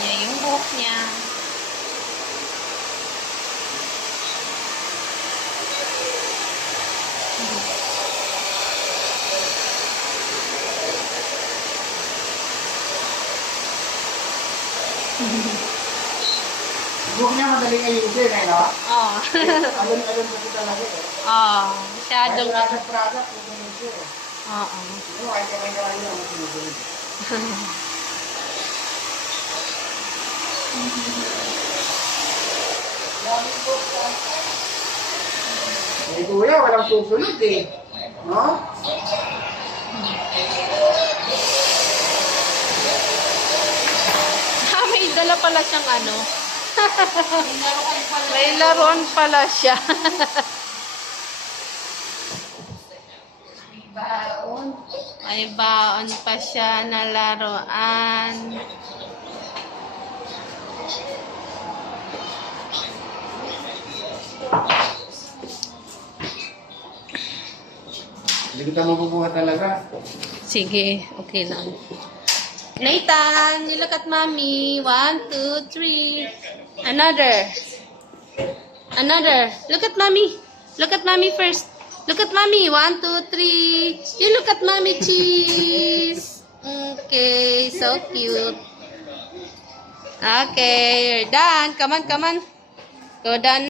niya yung buhok niya. Buhok niya madaling ayusin eh, no? Oo. Alon-alon kasi talaga eh. Oo. Masyadong... Product, susunod siya eh. Oo. Ano, kahit kamay-kamay niya, masusunod. Eh, kuya, walang susunod eh. No? May dala pala siyang ano. May laruan pala siya. May baon pa siya na laruan. Hindi kita mabubuhat talaga. Sige, okay lang. Nathan, you look at mommy. 1, 2, 3. Another. Another. Look at mommy. Look at mommy first. Look at mommy. 1, 2, 3. You look at mommy, cheese. Okay, so cute. Okay, you're done. Come on, come on. Go done.